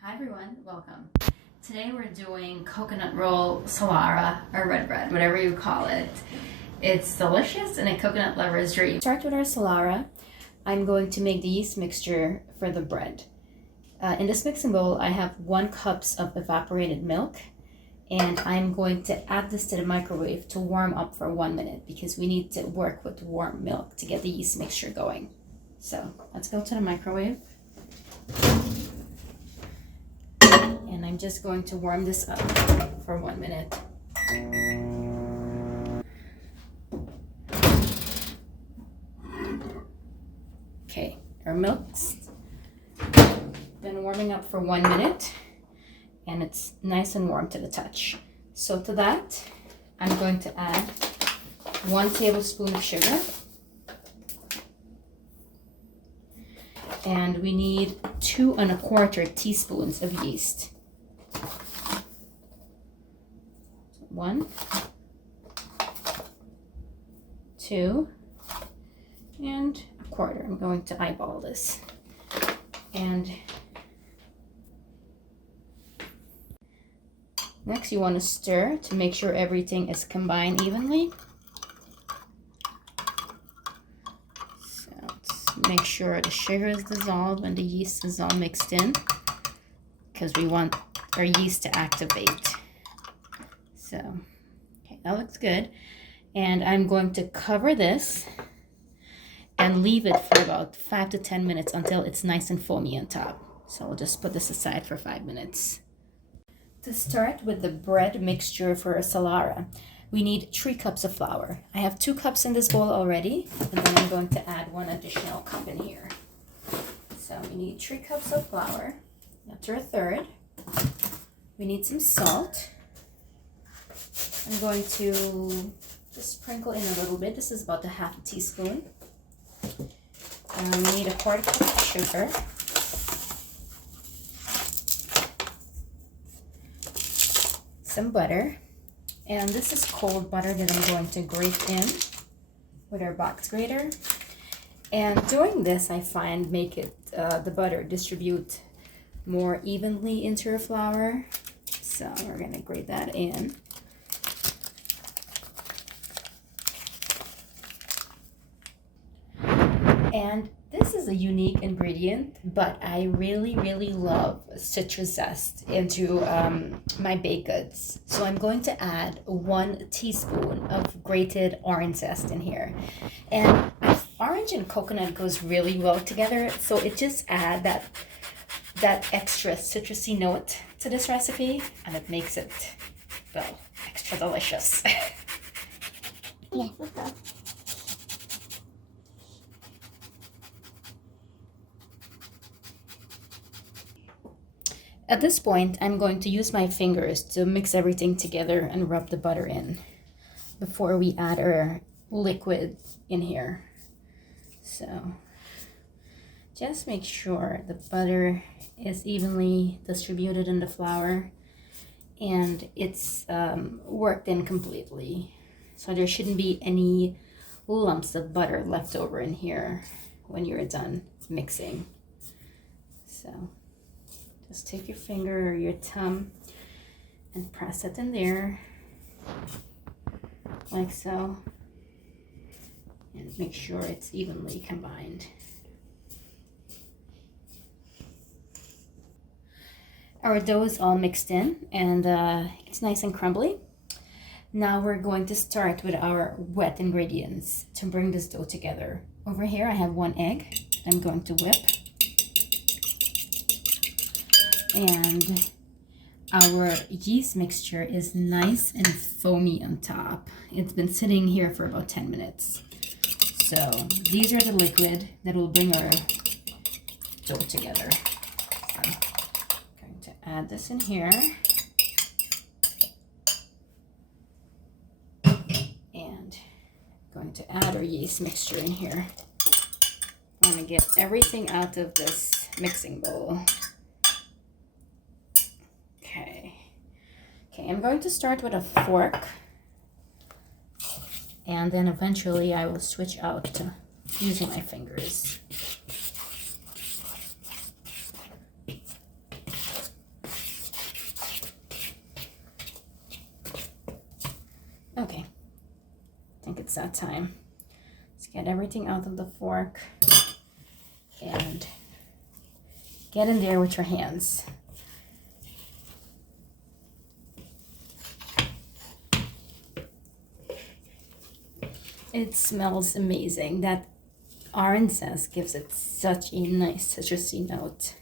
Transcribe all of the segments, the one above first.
Hi everyone, welcome. Today we're doing coconut roll Solara, or red bread, whatever you call it. It's delicious and a coconut lover's dream. Start with our Solara. I'm going to make the yeast mixture for the bread. In this mixing bowl I have 1 cup of evaporated milk, and I'm going to add this to the microwave to warm up for 1 minute because we need to work with warm milk to get the yeast mixture going. So let's go to the microwave. And I'm just going to warm this up for 1 minute. Okay, our milk's been warming up for 1 minute and it's nice and warm to the touch. So to that, I'm going to add 1 tablespoon of sugar. And we need 2 1/4 teaspoons of yeast. 1, 2, and 1/4. I'm going to eyeball this. And next you want to stir to make sure everything is combined evenly. So let's make sure the sugar is dissolved and the yeast is all mixed in, because we want our yeast to activate. So, okay, that looks good. And I'm going to cover this and leave it for about 5 to 10 minutes until it's nice and foamy on top. So we'll just put this aside for 5 minutes. To start with the bread mixture for a Solara, we need 3 cups of flour. I have 2 cups in this bowl already, and then I'm going to add 1 additional cup in here. So we need 3 cups of flour. After a third, we need some salt. I'm going to just sprinkle in a little bit. This is about a half teaspoon. We need a 1/4 cup of sugar. Some butter. And this is cold butter that I'm going to grate in with our box grater. And doing this, I find make it the butter distribute more evenly into your flour. So we're going to grate that in. And this is a unique ingredient, but I really love citrus zest into my baked goods. So I'm going to add 1 teaspoon of grated orange zest in here. And orange and coconut goes really well together, so it just adds that extra citrusy note to this recipe, and it makes it, well, extra delicious. Yeah, let's go. At this point, I'm going to use my fingers to mix everything together and rub the butter in before we add our liquid in here. So just make sure the butter is evenly distributed in the flour and it's worked in completely. So there shouldn't be any lumps of butter left over in here when you're done mixing. So just take your finger or your thumb and press it in there, like so, and make sure it's evenly combined. Our dough is all mixed in and it's nice and crumbly. Now we're going to start with our wet ingredients to bring this dough together. Over here I have 1 egg I'm going to whip. And our yeast mixture is nice and foamy on top. It's been sitting here for about 10 minutes. So these are the liquid that will bring our dough together. So I'm going to add this in here. And I'm going to add our yeast mixture in here. I want to get everything out of this mixing bowl. Okay, I'm going to start with a fork, and then eventually I will switch out to using my fingers. that time. Let's get everything out of the fork and get in there with your hands. It smells amazing. That orange zest gives it such a nice citrusy note.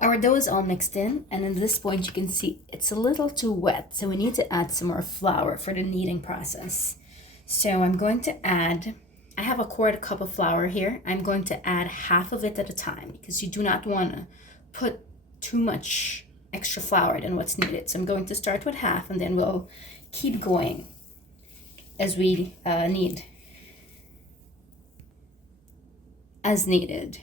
Our dough is all mixed in, and at this point you can see it's a little too wet, so we need to add some more flour for the kneading process. So I'm going to add, I have a 1/4 cup of flour here. I'm going to add half of it at a time because you do not want to put too much extra flour than what's needed. So I'm going to start with half, and then we'll keep going as we knead as needed.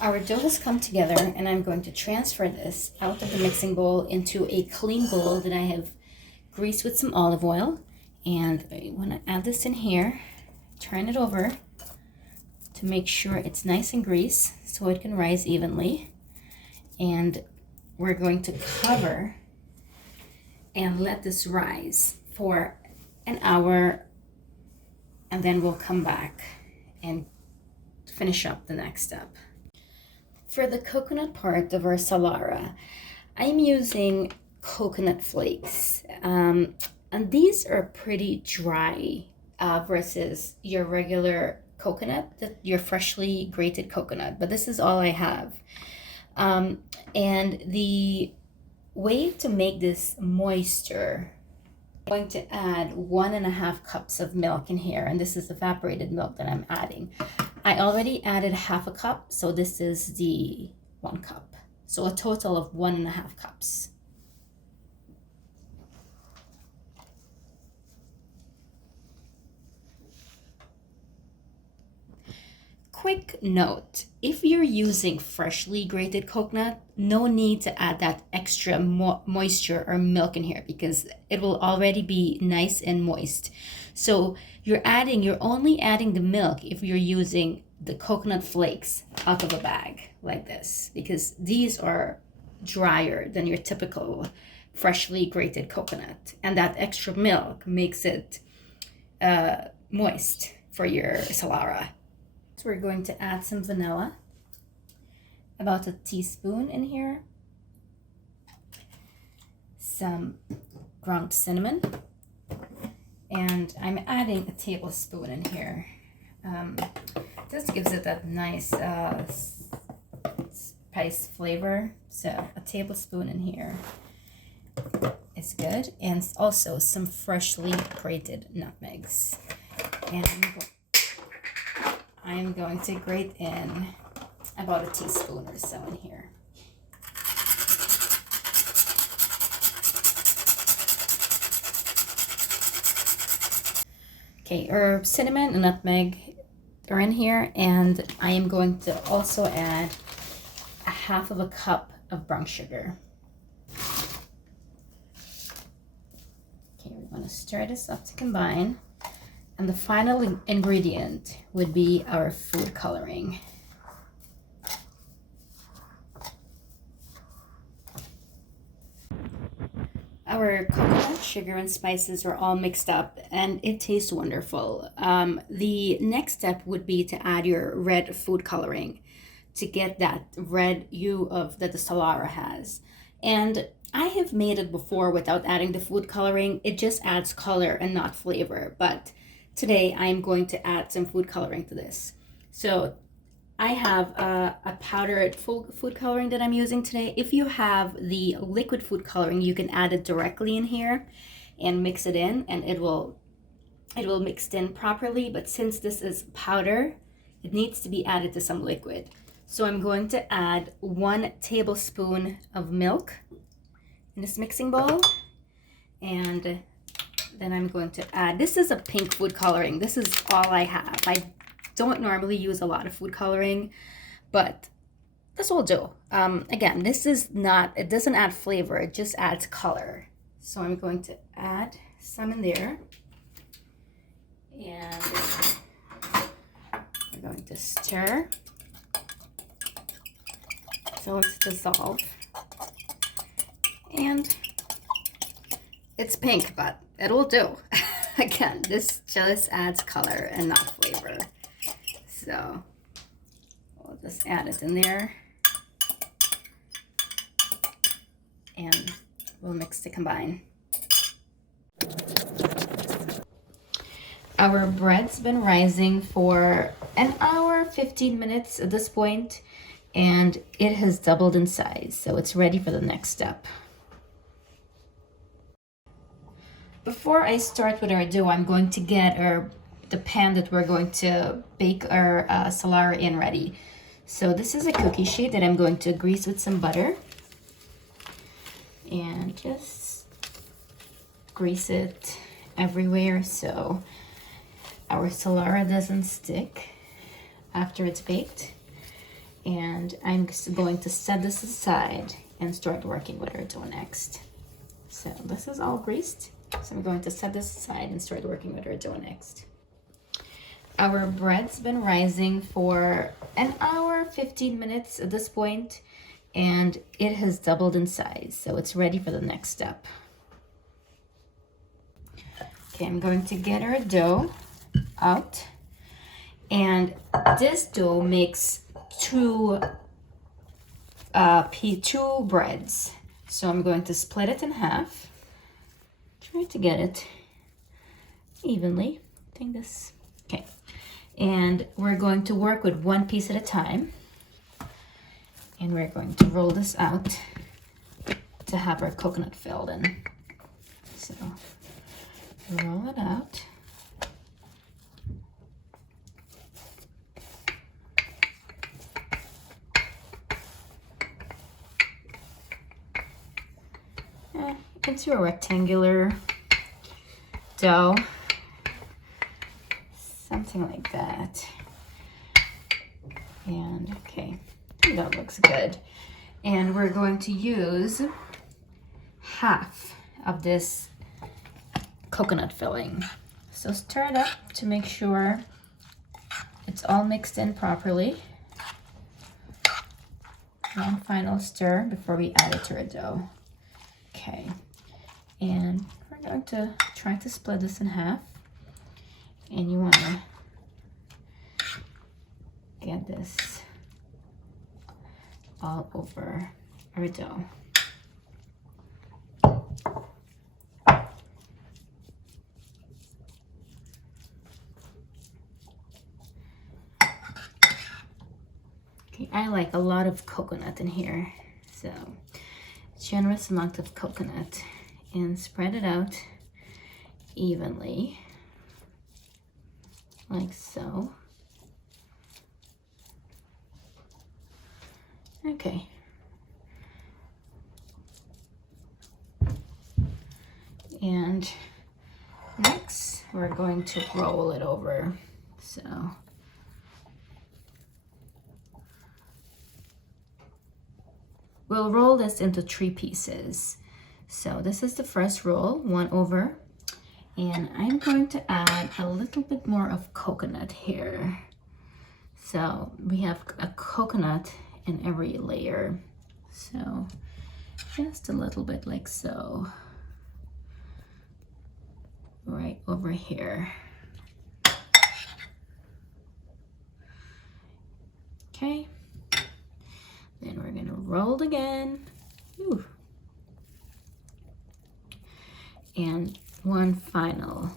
Our dough has come together, and I'm going to transfer this out of the mixing bowl into a clean bowl that I have greased with some olive oil. And I want to add this in here, turn it over to make sure it's nice and greased so it can rise evenly. And we're going to cover and let this rise for an hour, and then we'll come back and finish up the next step. For the coconut part of our salara, I'm using coconut flakes, and these are pretty dry versus your regular coconut, your freshly grated coconut, but this is all I have. And the way to make this moisture, I'm going to add 1.5 cups of milk in here, and this is evaporated milk that I'm adding. I already added 1/2 cup, so this is the 1 cup. So a total of 1.5 cups. Quick note, if you're using freshly grated coconut, no need to add that extra moisture or milk in here because it will already be nice and moist. So you're only adding the milk if you're using the coconut flakes out of a bag like this, because these are drier than your typical freshly grated coconut, and that extra milk makes it moist for your salara. So we're going to add some vanilla, about a teaspoon in here, some ground cinnamon, and I'm adding a tablespoon in here. This gives it that nice spice flavor, so a tablespoon in here is good, and also some freshly grated nutmegs. And I'm going to grate in about a teaspoon or so in here. Okay, our cinnamon and nutmeg are in here, and I am going to also add 1/2 cup of brown sugar. Okay, we're going to stir this up to combine. And the final ingredient would be our food coloring. Our coconut, sugar, and spices are all mixed up, and it tastes wonderful. The next step would be to add your red food coloring to get that red hue that the salara has. And I have made it before without adding the food coloring. It just adds color and not flavor, but today I'm going to add some food coloring to this. So I have a powdered food coloring that I'm using today. If you have the liquid food coloring, you can add it directly in here and mix it in, and it will mix in properly. But since this is powder, it needs to be added to some liquid. So I'm going to add 1 tablespoon of milk in this mixing bowl, and Then I'm going to add, this is a pink food coloring. This is all I have. I don't normally use a lot of food coloring, but this will do. Again, this is not, it doesn't add flavor, it just adds color. So I'm going to add some in there. And we're going to stir so it's dissolved. And it's pink, but it'll do. Again, this just adds color and not flavor. So we'll just add it in there. And we'll mix to combine. Our bread's been rising for an hour, 15 minutes at this point, and it has doubled in size, so it's ready for the next step. Before I start with our dough, I'm going to get the pan that we're going to bake our Solara in ready. So this is a cookie sheet that I'm going to grease with some butter. And just grease it everywhere so our Solara doesn't stick after it's baked. And I'm going to set this aside and start working with our dough next. So this is all greased. So I'm going to set this aside and start working with our dough next. Our bread's been rising for an hour, 15 minutes at this point, and it has doubled in size, so it's ready for the next step. Okay, I'm going to get our dough out, and this dough makes two breads. So I'm going to split it in half. Try to get it evenly. I think this, okay. And we're going to work with one piece at a time. And we're going to roll this out to have our coconut filled in. So roll it out. Into a rectangular dough, something like that. And okay, I think that looks good. And we're going to use half of this coconut filling. So stir it up to make sure it's all mixed in properly. One final stir before we add it to our dough. Okay, and we're going to try to split this in half. And you want to get this all over our dough. Okay, I like a lot of coconut in here, so generous amount of coconut, and spread it out evenly like so. Okay. And next we're going to roll it over. So we'll roll this into 3 pieces. So this is the first roll, 1 over, and I'm going to add a little bit more of coconut here. So we have a coconut in every layer. So just a little bit like so, right over here. Okay. Then we're gonna roll it again. Ooh. And one final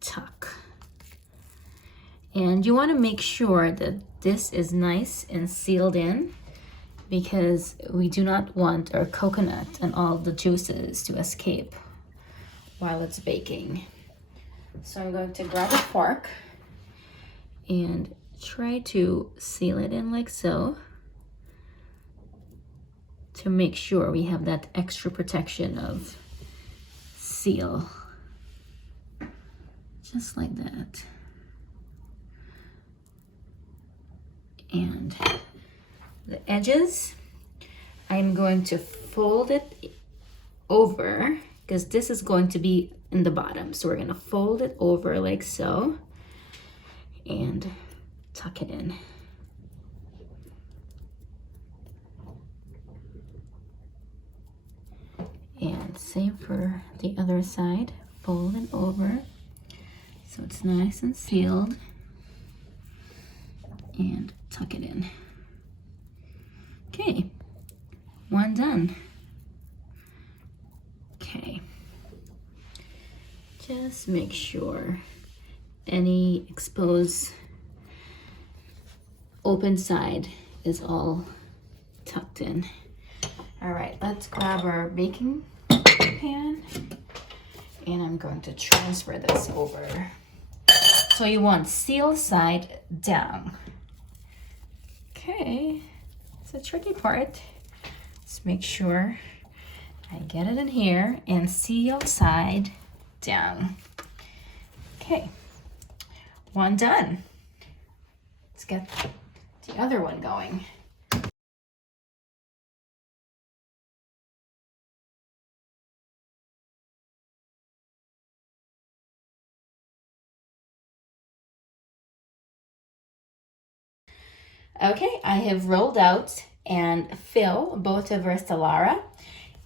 tuck. And you want to make sure that this is nice and sealed in, because we do not want our coconut and all the juices to escape while it's baking. So I'm going to grab a fork and try to seal it in like so, to make sure we have that extra protection of seal just like that. And the edges, I'm going to fold it over because this is going to be in the bottom. So we're gonna fold it over like so and tuck it in. And same for the other side, fold it over so it's nice and sealed and tuck it in. Okay, one done. Okay, just make sure any exposed open side is all tucked in. All right, let's grab our baking pan and I'm going to transfer this over. So you want seal side down. Okay, it's a tricky part. Let's make sure I get it in here and seal side down. Okay, one done. Let's get the other one going. Okay, I have rolled out and filled both of our Solara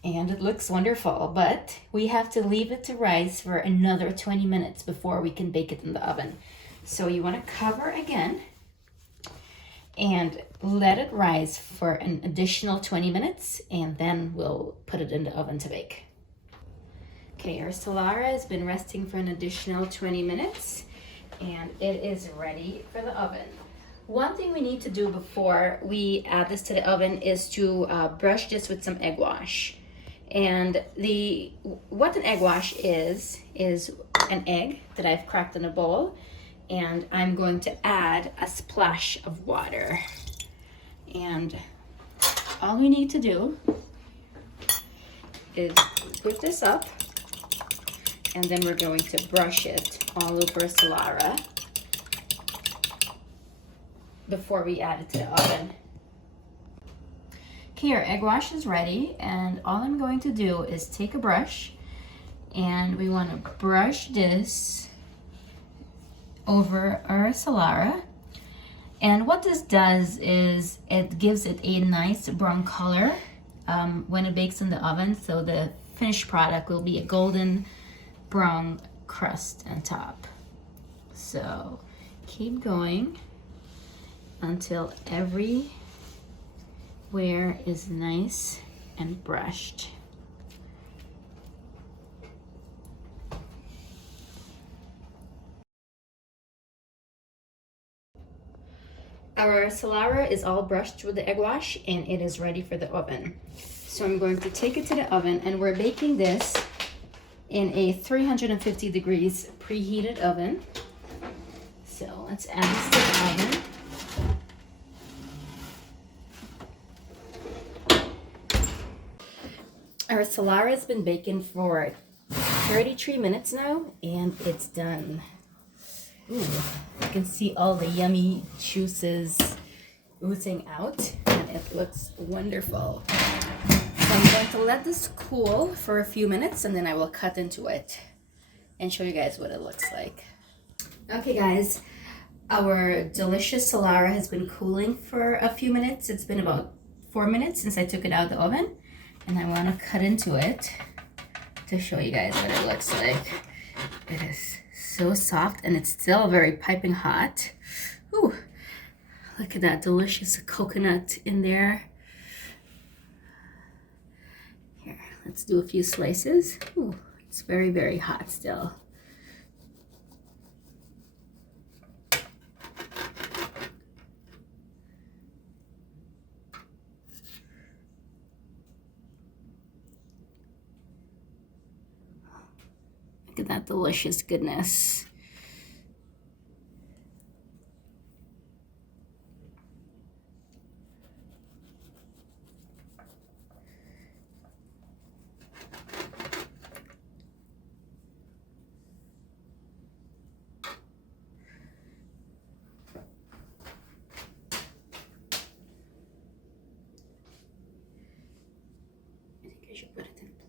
and it looks wonderful, but we have to leave it to rise for another 20 minutes before we can bake it in the oven. So you want to cover again and let it rise for an additional 20 minutes and then we'll put it in the oven to bake. Okay, our Solara has been resting for an additional 20 minutes and it is ready for the oven. One thing we need to do before we add this to the oven is to brush this with some egg wash. And what an egg wash is an egg that I've cracked in a bowl, and I'm going to add a splash of water. And all we need to do is put this up, and then we're going to brush it all over Solara before we add it to the oven. Okay, our egg wash is ready, and all I'm going to do is take a brush, and we want to brush this over our Solara. And what this does is it gives it a nice brown color when it bakes in the oven, so the finished product will be a golden brown crust on top. So keep going until everywhere is nice and brushed. Our Solara is all brushed with the egg wash and it is ready for the oven. So I'm going to take it to the oven, and we're baking this in a 350 degrees preheated oven. So let's add this to the oven. Our Solara has been baking for 33 minutes now, and it's done. Ooh, you can see all the yummy juices oozing out, and it looks wonderful. So I'm going to let this cool for a few minutes, and then I will cut into it and show you guys what it looks like. Okay guys, our delicious Solara has been cooling for a few minutes. It's been about 4 minutes since I took it out of the oven. And I want to cut into it to show you guys what it looks like. It is so soft and it's still very piping hot. Ooh, look at that delicious coconut in there. Here, let's do a few slices. Ooh, it's very, very hot still. Look at that delicious goodness. should put it in place.